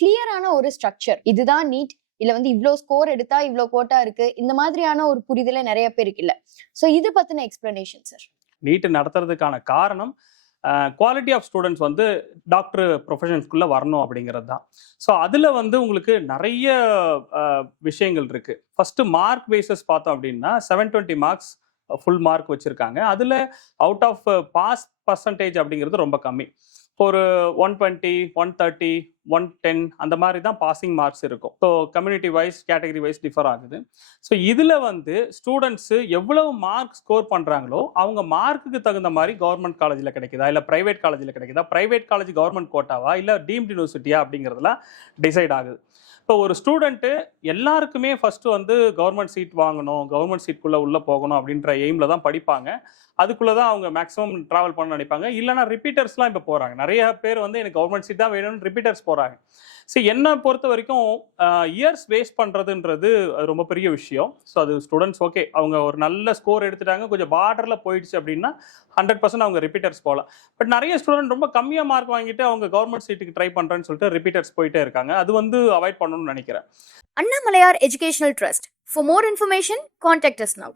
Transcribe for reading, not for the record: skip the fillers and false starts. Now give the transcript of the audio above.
கிளியரான ஒரு ஸ்ட்ரக்சர், இதுதான் நீட், இல்ல வந்து இவ்ளோ ஸ்கோர் எடுத்தா இவ்ளோ கோட்டா இருக்கு, இந்த மாதிரியான ஒரு புரிதல நிறைய பேருக்கு இல்ல. சோ இது பத்தின எக்ஸ்பிளனேஷன் சார். நீட் நடத்துறதுக்கான காரணம் குவாலிட்டி ஆஃப் ஸ்டூடெண்ட்ஸ் வந்து டாக்டர் ப்ரொஃபஷன்ஸ்குள்ளே வரணும் அப்படிங்கிறது தான். ஸோ அதில் வந்து உங்களுக்கு நிறைய விஷயங்கள் இருக்குது. ஃபஸ்ட்டு மார்க் பேசஸ் பார்த்தோம் அப்படின்னா 720 மார்க்ஸ் ஃபுல் மார்க் வச்சுருக்காங்க. அதில் அவுட் ஆஃப் பாஸ் பர்சன்டேஜ் அப்படிங்கிறது ரொம்ப கம்மி. ஒரு 120, 130, 110 அந்த மாதிரி தான் பாசிங் மார்க்ஸ் இருக்கும். So community wise, category wise differ ஆகுது. ஸோ இதில் வந்து ஸ்டூடெண்ட்ஸு எவ்வளவு மார்க் ஸ்கோர் பண்ணுறாங்களோ அவங்க மார்க்குக்கு தகுந்த மாதிரி கவர்மெண்ட் காலேஜில் கிடைக்குதா, இல்லை ப்ரைவேட் காலேஜில் கிடைக்குதா, ப்ரைவேட் காலேஜ் கவர்மெண்ட் கோட்டாவா, இல்லை டீம்டு யூனிவர்சிட்டியா அப்படிங்கிறதுலாம் டிசைட் ஆகுது. இப்போ ஒரு ஸ்டூடெண்ட்டு எல்லாருக்குமே ஃபஸ்ட்டு வந்து கவர்மெண்ட் சீட் வாங்கணும், கவர்மெண்ட் சீட்குள்ளே உள்ளே போகணும் அப்படின்ற எய்மில் தான் படிப்பாங்க. அதுக்குள்ளே தான் அவங்க மேக்ஸிமம் ட்ராவல் பண்ண நினைப்பாங்க. இல்லைனா ரிப்பீட்டர்ஸ்லாம் இப்போ போகிறாங்க. நிறைய பேர் வந்து எனக்கு கவர்மெண்ட் சீட் தான் வேணும்னு ரிப்பீட்டர்ஸ் போகிறாங்க. ஸோ என்னை பொறுத்த வரைக்கும் இயர்ஸ் வேஸ்ட் பண்ணுறதுன்றது அது ரொம்ப பெரிய விஷயம். ஸோ அது ஸ்டூடெண்ட்ஸ் ஓகே, அவங்க ஒரு நல்ல ஸ்கோர் எடுத்துட்டாங்க, கொஞ்சம் பார்டரில் போயிடுச்சு அப்படின்னா 100% அவங்க ரிப்பீட்டர்ஸ் போகலாம். பட் நிறைய ஸ்டூடெண்ட் ரொம்ப கம்மியாக மார்க் வாங்கிட்டு அவங்க கவர்மெண்ட் சீட்டுக்கு ட்ரை பண்ணுறேன்னு சொல்லிட்டு ரிப்பீட்டர்ஸ் போயிட்டே இருக்காங்க. அது வந்து அவாய்ட் பண்ணணும்னு நினைக்கிறேன். Annamalai Educational Trust. For more information, contact us now.